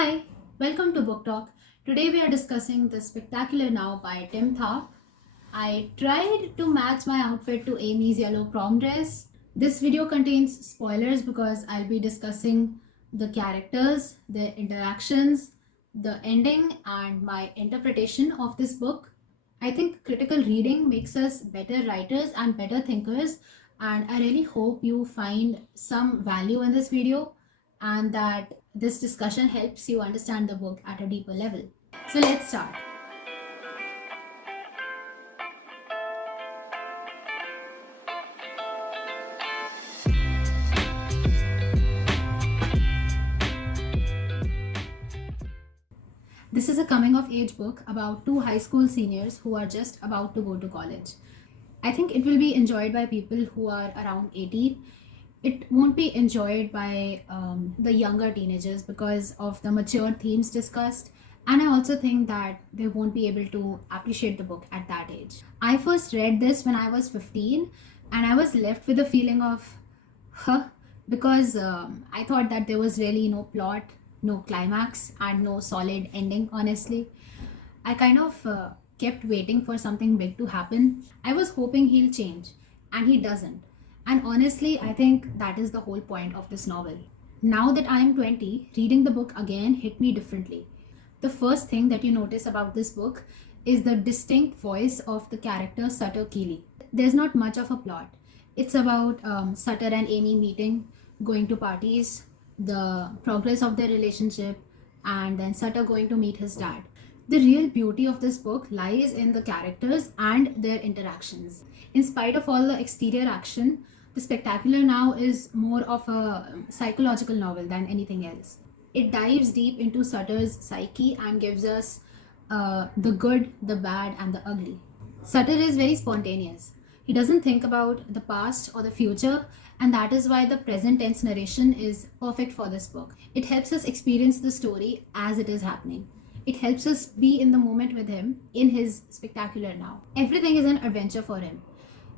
Hi, welcome to Book Talk. Today we are discussing The Spectacular Now by Tim Tharp. I tried to match my outfit to Amy's yellow prom dress. This video contains spoilers because I'll be discussing the characters, their interactions, the ending, and my interpretation of this book. I think critical reading makes us better writers and better thinkers, and I really hope you find some value in this video and that this discussion helps you understand the book at a deeper level. So let's start. This is a coming of age book about two high school seniors who are just about to go to college. I think it will be enjoyed by people who are around 18. It won't be enjoyed by the younger teenagers because of the mature themes discussed. And I also think that they won't be able to appreciate the book at that age. I first read this when I was 15 and I was left with a feeling of, huh, because I thought that there was really no plot, no climax, and no solid ending, honestly. I kind of kept waiting for something big to happen. I was hoping he'll change, and he doesn't. And honestly, I think that is the whole point of this novel. Now that I am 20, reading the book again hit me differently. The first thing that you notice about this book is the distinct voice of the character Sutter Keeley. There's not much of a plot. It's about Sutter and Amy meeting, going to parties, the progress of their relationship, and then Sutter going to meet his dad. The real beauty of this book lies in the characters and their interactions. In spite of all the exterior action, The Spectacular Now is more of a psychological novel than anything else. It dives deep into Sutter's psyche and gives us the good, the bad, and the ugly. Sutter is very spontaneous. He doesn't think about the past or the future, and that is why the present tense narration is perfect for this book. It helps us experience the story as it is happening. It helps us be in the moment with him in his spectacular now. Everything is an adventure for him.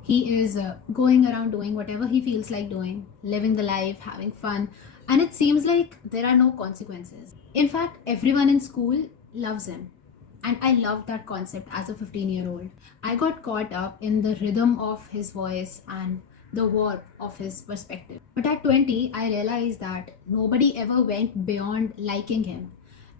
He is going around doing whatever he feels like doing, living the life, having fun, and it seems like there are no consequences. In fact, everyone in school loves him. And I loved that concept as a 15-year-old. I got caught up in the rhythm of his voice and the warmth of his perspective. But at 20, I realized that nobody ever went beyond liking him.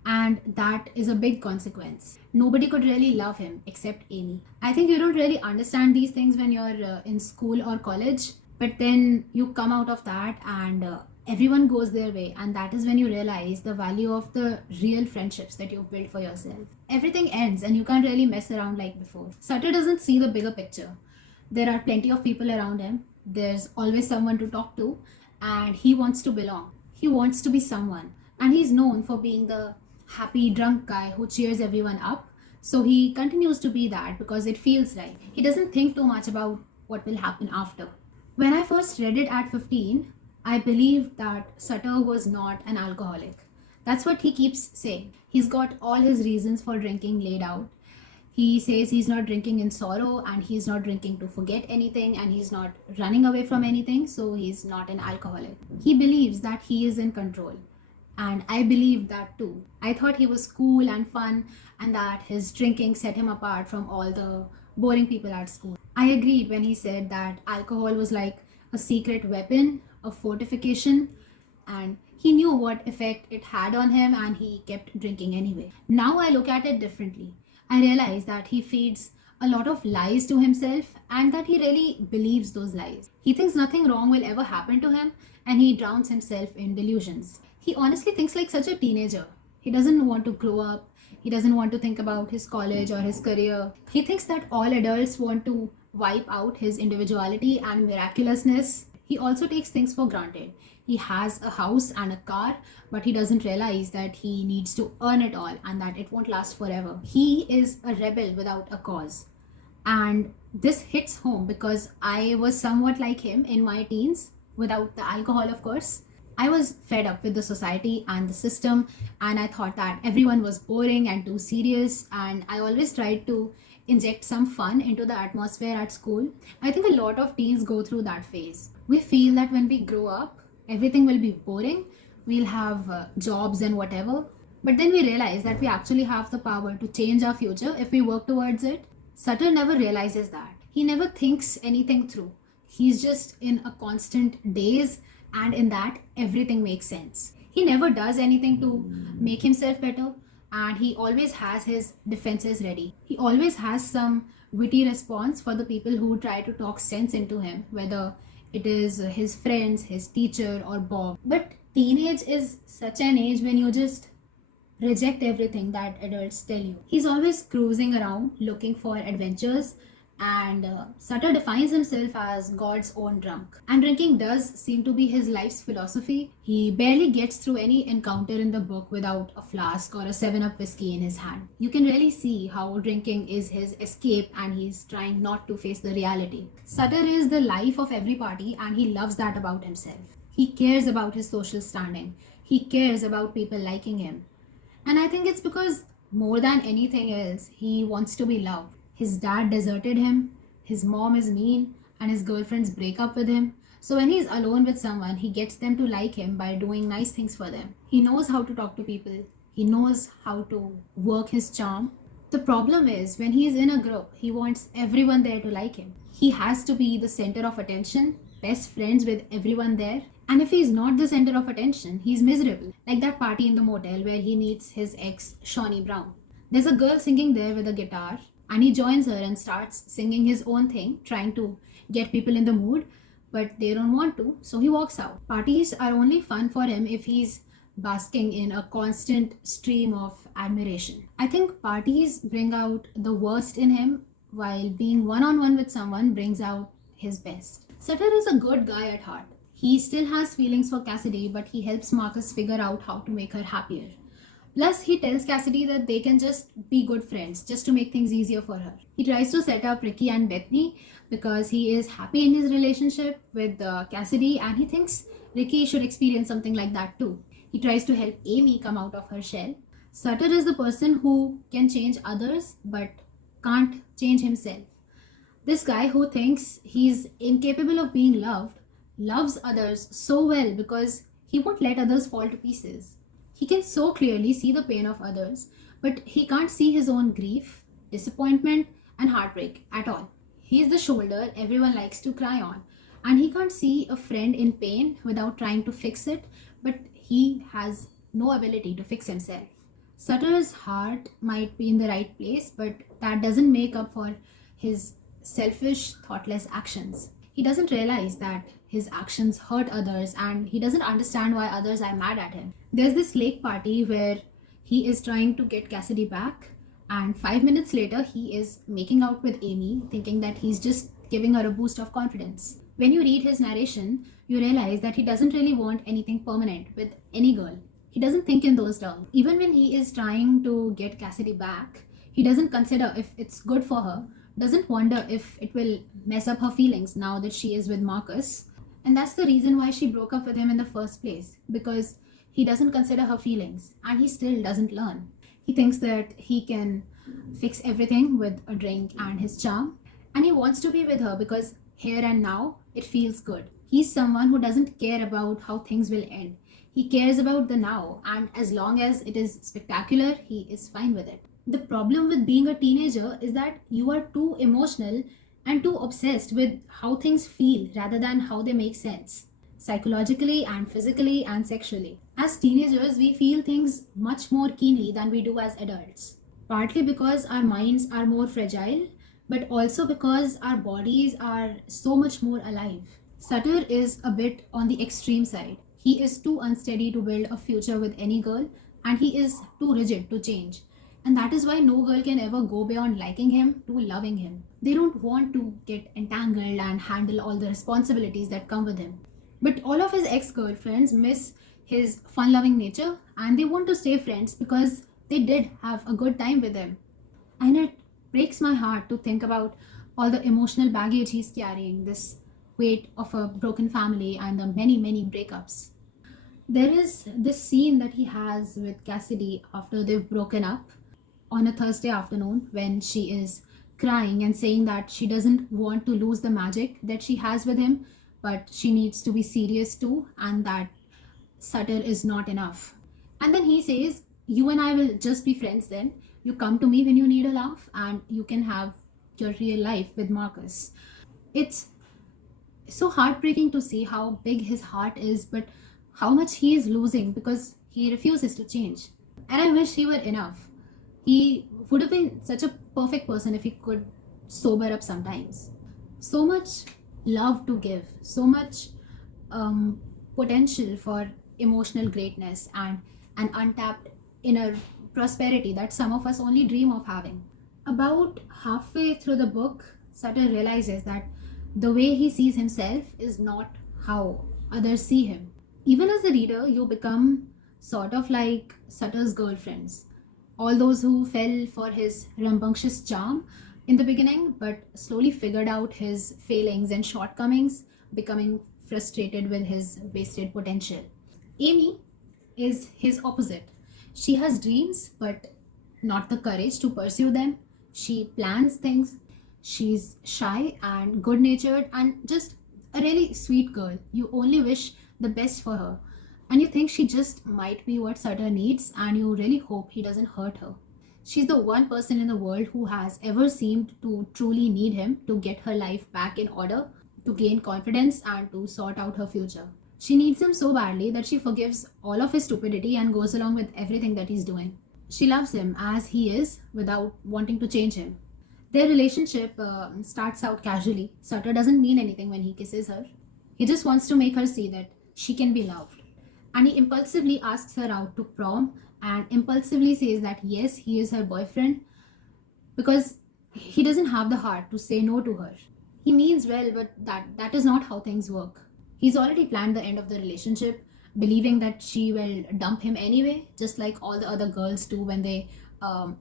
And that is a big consequence. Nobody could really love him except Amy. I think you don't really understand these things when you're in school or college, but then you come out of that and everyone goes their way, and that is when you realize the value of the real friendships that you've built for yourself. Everything ends and you can't really mess around like before. Sutter doesn't see the bigger picture. There are plenty of people around him, there's always someone to talk to, and he wants to belong. He wants to be someone, and he's known for being the happy drunk guy who cheers everyone up. So he continues to be that because it feels right. He doesn't think too much about what will happen after. When I first read it at 15, I believed that Sutter was not an alcoholic. That's what he keeps saying. He's got all his reasons for drinking laid out. He says he's not drinking in sorrow and he's not drinking to forget anything and he's not running away from anything, so he's not an alcoholic. He believes that he is in control. And I believed that too. I thought he was cool and fun and that his drinking set him apart from all the boring people at school. I agreed when he said that alcohol was like a secret weapon, a fortification, and he knew what effect it had on him and he kept drinking anyway. Now I look at it differently. I realize that he feeds a lot of lies to himself and that he really believes those lies. He thinks nothing wrong will ever happen to him and he drowns himself in delusions. He honestly thinks like such a teenager. He doesn't want to grow up. He doesn't want to think about his college or his career. He thinks that all adults want to wipe out his individuality and miraculousness. He also takes things for granted. He has a house and a car, but he doesn't realize that he needs to earn it all and that it won't last forever. He is a rebel without a cause. And this hits home because I was somewhat like him in my teens, without the alcohol, of course. I was fed up with the society and the system, and I thought that everyone was boring and too serious, and I always tried to inject some fun into the atmosphere at school. I think a lot of teens go through that phase. We feel that when we grow up, everything will be boring, we'll have jobs and whatever, But then we realize that we actually have the power to change our future if we work towards it. Sutter never realizes that. He never thinks anything through. He's just in a constant daze, and in that, everything makes sense. He never does anything to make himself better, and he always has his defenses ready. He always has some witty response for the people who try to talk sense into him, whether it is his friends, his teacher, or Bob. But teenage is such an age when you just reject everything that adults tell you. He's always cruising around looking for adventures, and Sutter defines himself as God's own drunk. And drinking does seem to be his life's philosophy. He barely gets through any encounter in the book without a flask or a 7-Up whiskey in his hand. You can really see how drinking is his escape and he's trying not to face the reality. Sutter is the life of every party and he loves that about himself. He cares about his social standing. He cares about people liking him. And I think it's because more than anything else, he wants to be loved. His dad deserted him, his mom is mean, and his girlfriends break up with him. So when he's alone with someone, he gets them to like him by doing nice things for them. He knows how to talk to people, he knows how to work his charm. The problem is when he's in a group, he wants everyone there to like him. He has to be the center of attention, best friends with everyone there. And if he's not the center of attention, he's miserable. Like that party in the motel where he meets his ex, Shawnee Brown. There's a girl singing there with a guitar, and he joins her and starts singing his own thing, trying to get people in the mood, but they don't want to, so he walks out. Parties are only fun for him if he's basking in a constant stream of admiration. I think parties bring out the worst in him, while being one on one with someone brings out his best. Sutter is a good guy at heart. He still has feelings for Cassidy, but he helps Marcus figure out how to make her happier. Plus, he tells Cassidy that they can just be good friends, just to make things easier for her. He tries to set up Ricky and Bethany because he is happy in his relationship with Cassidy and he thinks Ricky should experience something like that too. He tries to help Amy come out of her shell. Sutter is the person who can change others but can't change himself. This guy who thinks he's incapable of being loved loves others so well because he won't let others fall to pieces. He can so clearly see the pain of others, but he can't see his own grief, disappointment, and heartbreak at all. He's the shoulder everyone likes to cry on, and he can't see a friend in pain without trying to fix it, but he has no ability to fix himself. Sutter's heart might be in the right place, but that doesn't make up for his selfish, thoughtless actions. He doesn't realize that his actions hurt others and he doesn't understand why others are mad at him. There's this lake party where he is trying to get Cassidy back, and 5 minutes later, he is making out with Amy, thinking that he's just giving her a boost of confidence. When you read his narration, you realize that he doesn't really want anything permanent with any girl. He doesn't think in those terms. Even when he is trying to get Cassidy back, he doesn't consider if it's good for her, doesn't wonder if it will mess up her feelings now that she is with Marcus. And that's the reason why she broke up with him in the first place, because he doesn't consider her feelings and he still doesn't learn. He thinks that he can fix everything with a drink and his charm, and he wants to be with her because here and now it feels good. He's someone who doesn't care about how things will end. He cares about the now, and as long as it is spectacular, he is fine with it. The problem with being a teenager is that you are too emotional and too obsessed with how things feel rather than how they make sense, psychologically and physically and sexually. As teenagers, we feel things much more keenly than we do as adults, partly because our minds are more fragile, but also because our bodies are so much more alive. Sutter is a bit on the extreme side. He is too unsteady to build a future with any girl, and he is too rigid to change. And that is why no girl can ever go beyond liking him to loving him. They don't want to get entangled and handle all the responsibilities that come with him. But all of his ex-girlfriends miss his fun-loving nature and they want to stay friends because they did have a good time with him. And it breaks my heart to think about all the emotional baggage he's carrying, this weight of a broken family and the many, many breakups. There is this scene that he has with Cassidy after they've broken up on a Thursday afternoon when she is crying and saying that she doesn't want to lose the magic that she has with him, but she needs to be serious too, and that Sutter is not enough. And then he says, You and I will just be friends then. You come to me when you need a laugh, and you can have your real life with Marcus. It's so heartbreaking to see how big his heart is, but how much he is losing because he refuses to change. And I wish he were enough. He would have been such a perfect person if he could sober up sometimes. So much love to give, so much potential for emotional greatness and an untapped inner prosperity that some of us only dream of having. About halfway through the book, Sutter realizes that the way he sees himself is not how others see him. Even as a reader, you become sort of like Sutter's girlfriends. All those who fell for his rambunctious charm in the beginning, but slowly figured out his failings and shortcomings, becoming frustrated with his wasted potential. Amy is his opposite. She has dreams, but not the courage to pursue them. She plans things. She's shy and good natured and just a really sweet girl. You only wish the best for her. And you think she just might be what Sutter needs, and you really hope he doesn't hurt her. She's the one person in the world who has ever seemed to truly need him to get her life back in order, to gain confidence, and to sort out her future. She needs him so badly that she forgives all of his stupidity and goes along with everything that he's doing. She loves him as he is without wanting to change him. Their relationship starts out casually. Sutter doesn't mean anything when he kisses her. He just wants to make her see that she can be loved. And he impulsively asks her out to prom and impulsively says that yes, he is her boyfriend because he doesn't have the heart to say no to her. He means well, but that is not how things work. He's already planned the end of the relationship, believing that she will dump him anyway, just like all the other girls do when they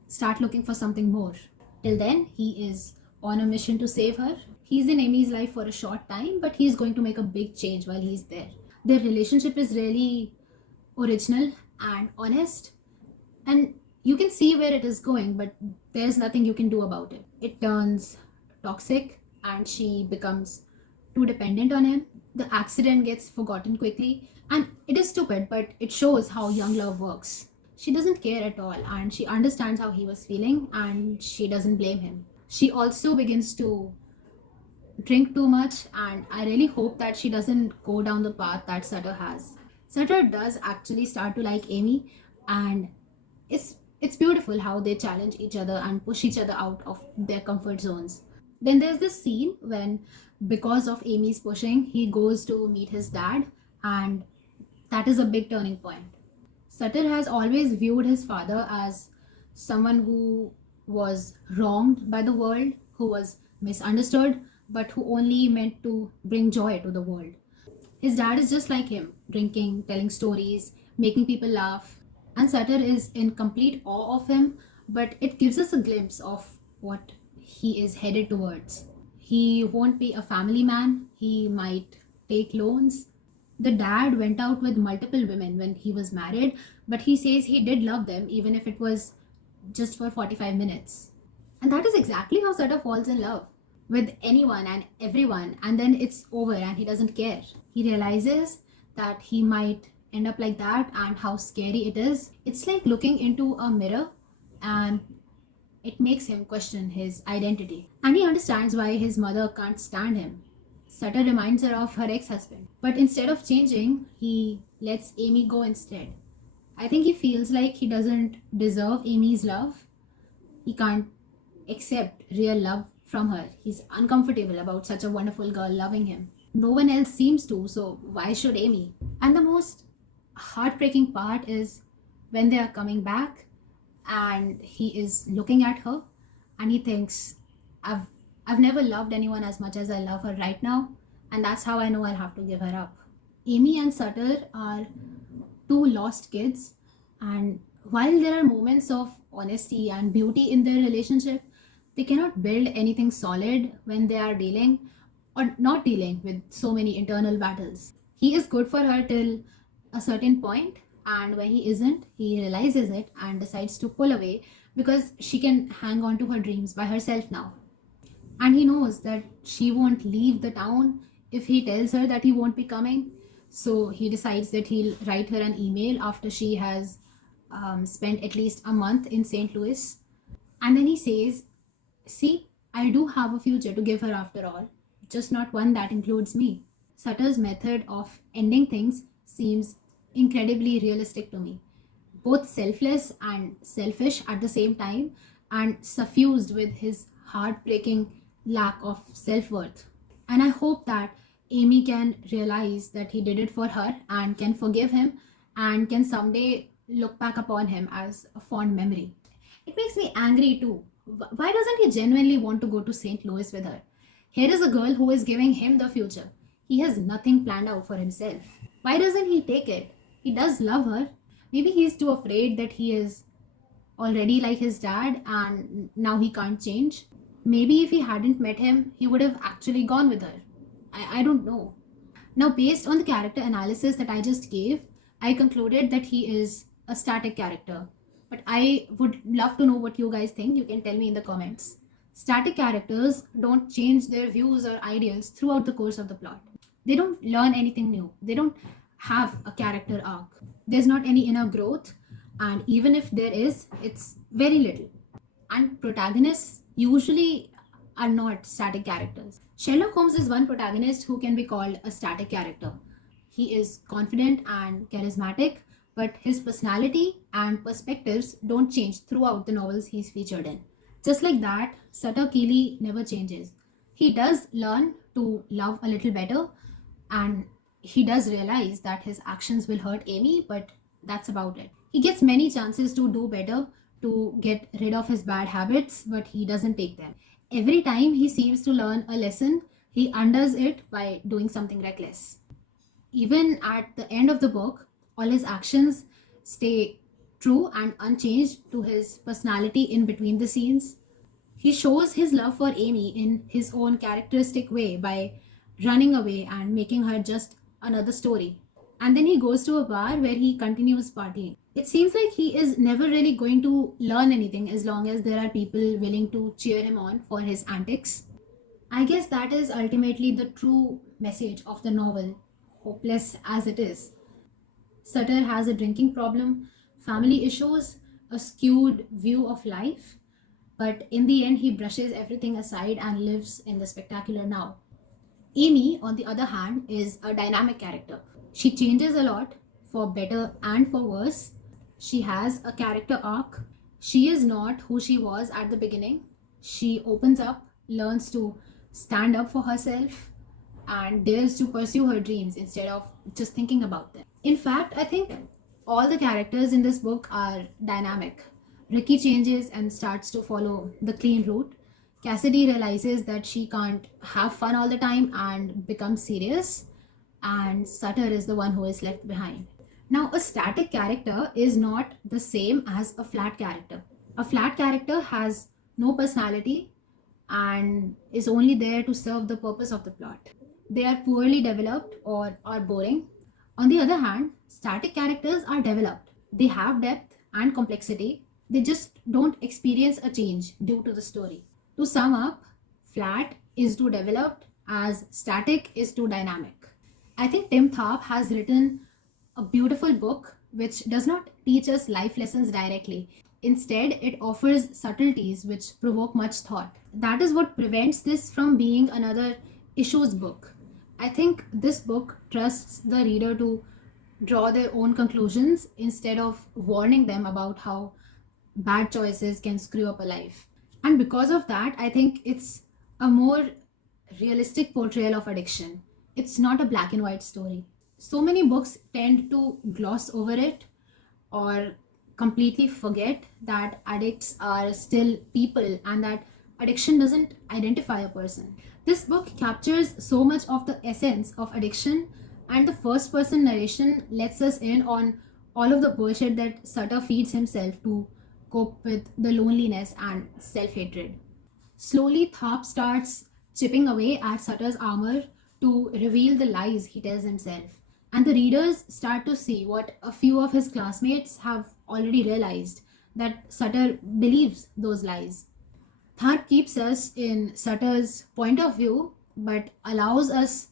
start looking for something more. Till then, he is on a mission to save her. He's in Amy's life for a short time, but he's going to make a big change while he's there. Their relationship is really original and honest, and you can see where it is going, but there's nothing you can do about it. It turns toxic, and she becomes too dependent on him. The accident gets forgotten quickly, and it is stupid, but it shows how young love works. She doesn't care at all, and she understands how he was feeling, and she doesn't blame him. She also begins to drink too much, and I really hope that she doesn't go down the path that Sutter has. Sutter does actually start to like Amy, and it's beautiful how they challenge each other and push each other out of their comfort zones. Then there's this scene when, because of Amy's pushing, he goes to meet his dad, and that is a big turning point. Sutter has always viewed his father as someone who was wronged by the world, who was misunderstood, but who only meant to bring joy to the world. His dad is just like him, drinking, telling stories, making people laugh, and Sutter is in complete awe of him, but it gives us a glimpse of what he is headed towards. He won't be a family man, he might take loans. The dad went out with multiple women when he was married, but he says he did love them even if it was just for 45 minutes. And that is exactly how Sutter falls in love with anyone and everyone, and then it's over and he doesn't care. He realizes that he might end up like that and how scary it is. It's like looking into a mirror, and it makes him question his identity. And he understands why his mother can't stand him. Sutter reminds her of her ex husband. But instead of changing, he lets Amy go instead. I think he feels like he doesn't deserve Amy's love. He can't accept real love from her. He's uncomfortable about such a wonderful girl loving him. No one else seems to, so why should Amy? And the most heartbreaking part is when they are coming back and he is looking at her and he thinks, I've I've never loved anyone as much as I love her right now, and that's how I know I'll have to give her up. Amy and Sutter are two lost kids, and while there are moments of honesty and beauty in their relationship, they cannot build anything solid when they are dealing or not dealing with so many internal battles. He is good for her till a certain point, and when he isn't, he realizes it and decides to pull away because she can hang on to her dreams by herself now. And he knows that she won't leave the town if he tells her that he won't be coming. So he decides that he'll write her an email after she has spent at least a month in St. Louis. And then he says, see, I do have a future to give her after all, just not one that includes me. Sutter's method of ending things seems incredibly realistic to me, both selfless and selfish at the same time, and suffused with his heartbreaking lack of self worth. And I hope that Amy can realize that he did it for her and can forgive him and can someday look back upon him as a fond memory. It makes me angry too. Why doesn't he genuinely want to go to St. Louis with her? Here is a girl who is giving him the future. He has nothing planned out for himself. Why doesn't he take it? He does love her. Maybe he's too afraid that he is already like his dad and now he can't change. Maybe if he hadn't met him, he would have actually gone with her. I don't know. Now, based on the character analysis that I just gave, I concluded that he is a static character. But I would love to know what you guys think. You can tell me in the comments. Static characters don't change their views or ideals throughout the course of the plot. They don't learn anything new. They don't have a character arc. There's not any inner growth, and even if there is, it's very little. And protagonists usually are not static characters. Sherlock Holmes is one protagonist who can be called a static character. He is confident and charismatic, but his personality and perspectives don't change throughout the novels he's featured in. Just like that, Sutter Keeley never changes. He does learn to love a little better, and he does realize that his actions will hurt Amy, but that's about it. He gets many chances to do better, to get rid of his bad habits, but he doesn't take them. Every time he seems to learn a lesson, he undoes it by doing something reckless. Even at the end of the book, all his actions stay true and unchanged to his personality in between the scenes. He shows his love for Amy in his own characteristic way by running away and making her just another story. And then he goes to a bar where he continues partying. It seems like he is never really going to learn anything as long as there are people willing to cheer him on for his antics. I guess that is ultimately the true message of the novel, hopeless as it is. Sutter has a drinking problem, family issues, a skewed view of life, but in the end, he brushes everything aside and lives in the spectacular now. Amy, on the other hand, is a dynamic character. She changes a lot, for better and for worse. She has a character arc. She is not who she was at the beginning. She opens up, learns to stand up for herself, and dares to pursue her dreams instead of just thinking about them. In fact, I think all the characters in this book are dynamic. Ricky changes and starts to follow the clean route. Cassidy realizes that she can't have fun all the time and becomes serious, and Sutter is the one who is left behind. Now, a static character is not the same as a flat character. A flat character has no personality and is only there to serve the purpose of the plot. They are poorly developed or are boring. On the other hand, static characters are developed. They have depth and complexity. They just don't experience a change due to the story. To sum up, flat is too developed as static is too dynamic. I think Tim Tharp has written a beautiful book which does not teach us life lessons directly. Instead, it offers subtleties which provoke much thought. That is what prevents this from being another issues book. I think this book trusts the reader to draw their own conclusions instead of warning them about how bad choices can screw up a life. And because of that, I think it's a more realistic portrayal of addiction. It's not a black and white story. So many books tend to gloss over it or completely forget that addicts are still people and that addiction doesn't identify a person. This book captures so much of the essence of addiction, and the first person narration lets us in on all of the bullshit that Sutter feeds himself to cope with the loneliness and self hatred. Slowly, Tharp starts chipping away at Sutter's armor to reveal the lies he tells himself. And the readers start to see what a few of his classmates have already realized, that Sutter believes those lies. Tharp keeps us in Sutter's point of view, but allows us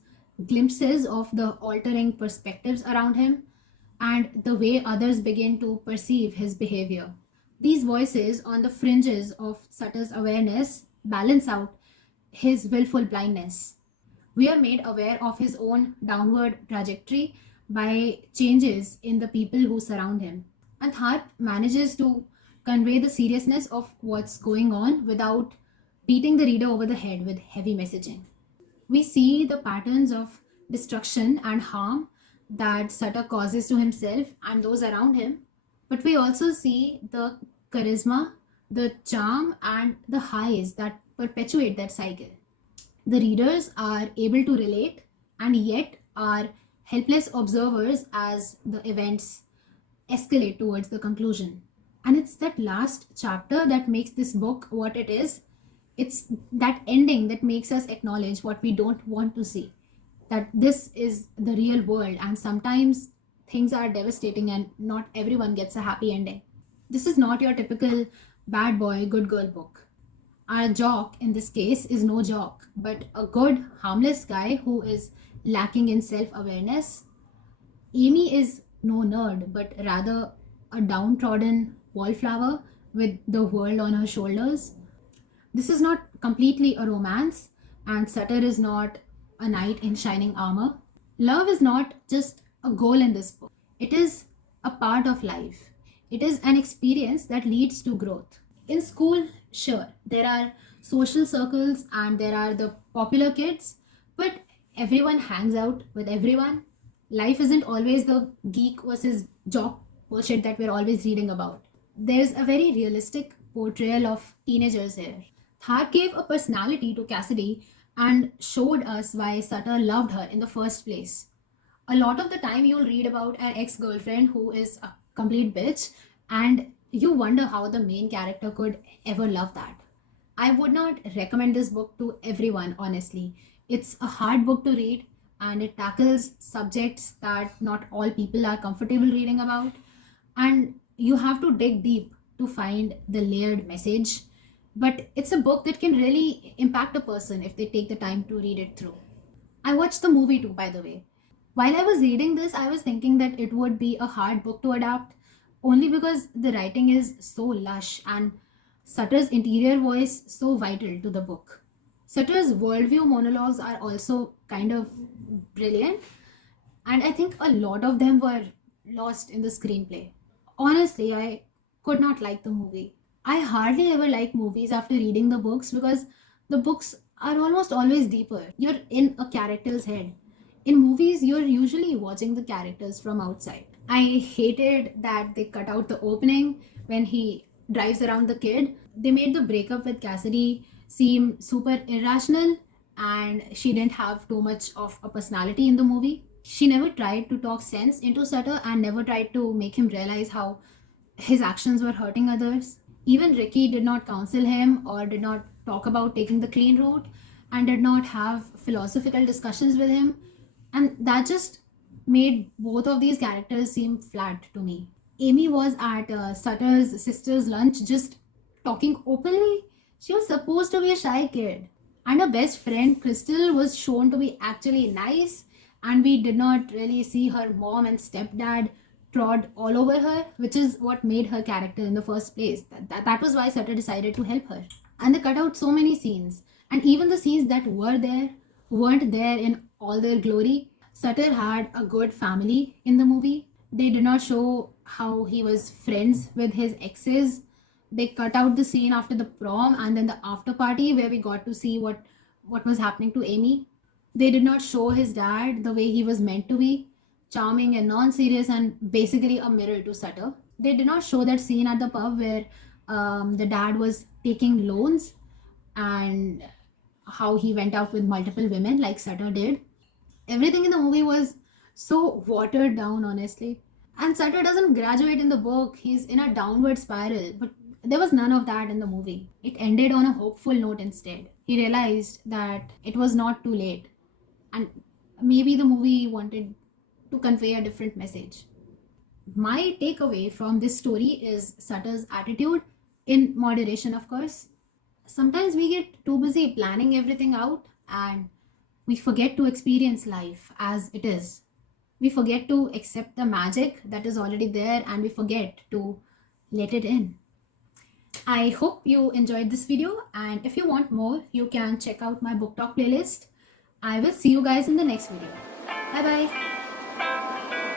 glimpses of the altering perspectives around him. and the way others begin to perceive his behavior. These voices on the fringes of Sutter's awareness balance out his willful blindness. We are made aware of his own downward trajectory by changes in the people who surround him. And Tharp manages to convey the seriousness of what's going on without beating the reader over the head with heavy messaging. We see the patterns of destruction and harm that Sutter causes to himself and those around him, but we also see the charisma, the charm, and the highs that perpetuate that cycle. The readers are able to relate and yet are helpless observers as the events escalate towards the conclusion. And it's that last chapter that makes this book what it is. It's that ending that makes us acknowledge what we don't want to see, that this is the real world, and sometimes things are devastating and not everyone gets a happy ending. This is not your typical bad boy, good girl book. Our jock in this case is no jock, but a good, harmless guy who is lacking in self awareness. Amy is no nerd, but rather a downtrodden wallflower with the world on her shoulders. This is not completely a romance, and Sutter is not a knight in shining armor. Love is not just a goal in this book, it is a part of life. It is an experience that leads to growth. In school, sure, there are social circles and there are the popular kids, but everyone hangs out with everyone. Life isn't always the geek versus jock bullshit that we're always reading about. There's a very realistic portrayal of teenagers here. Tharp gave a personality to Cassidy and showed us why Sutter loved her in the first place. A lot of the time, you'll read about an ex girlfriend who is a complete bitch, and you wonder how the main character could ever love that. I would not recommend this book to everyone, honestly. It's a hard book to read and it tackles subjects that not all people are comfortable reading about. And you have to dig deep to find the layered message. But it's a book that can really impact a person if they take the time to read it through. I watched the movie too, by the way. While I was reading this, I was thinking that it would be a hard book to adapt only because the writing is so lush and Sutter's interior voice so vital to the book. Sutter's worldview monologues are also kind of brilliant, and I think a lot of them were lost in the screenplay. Honestly, I could not like the movie. I hardly ever like movies after reading the books because the books are almost always deeper. You're in a character's head. In movies, you're usually watching the characters from outside. I hated that they cut out the opening when he drives around the kid. They made the breakup with Cassidy seem super irrational, and she didn't have too much of a personality in the movie. She never tried to talk sense into Sutter and never tried to make him realize how his actions were hurting others. Even Ricky did not counsel him or did not talk about taking the clean route and did not have philosophical discussions with him. And that just made both of these characters seem flat to me. Amy was at Sutter's sister's lunch just talking openly. She was supposed to be a shy kid. And her best friend, Crystal, was shown to be actually nice, and we did not really see her mom and stepdad trod all over her, which is what made her character in the first place. That was why Sutter decided to help her. And they cut out so many scenes. And even the scenes that were there weren't there in all their glory. Sutter had a good family in the movie. They did not show how he was friends with his exes. They cut out the scene after the prom and then the after party where we got to see what was happening to Amy. They did not show his dad the way he was meant to be, charming and non-serious and basically a mirror to Sutter. They did not show that scene at the pub where the dad was taking loans and how he went out with multiple women like Sutter did. Everything in the movie was so watered down, honestly. And Sutter doesn't graduate in the book, he's in a downward spiral. But there was none of that in the movie. It ended on a hopeful note instead. He realized that it was not too late. And maybe the movie wanted to convey a different message. My takeaway from this story is Sutter's attitude, in moderation, of course. Sometimes we get too busy planning everything out and we forget to experience life as it is. we forget to accept the magic that is already there, and we forget to let it in. I hope you enjoyed this video, and if you want more, you can check out my book talk playlist. I will see you guys in the next video. Bye bye.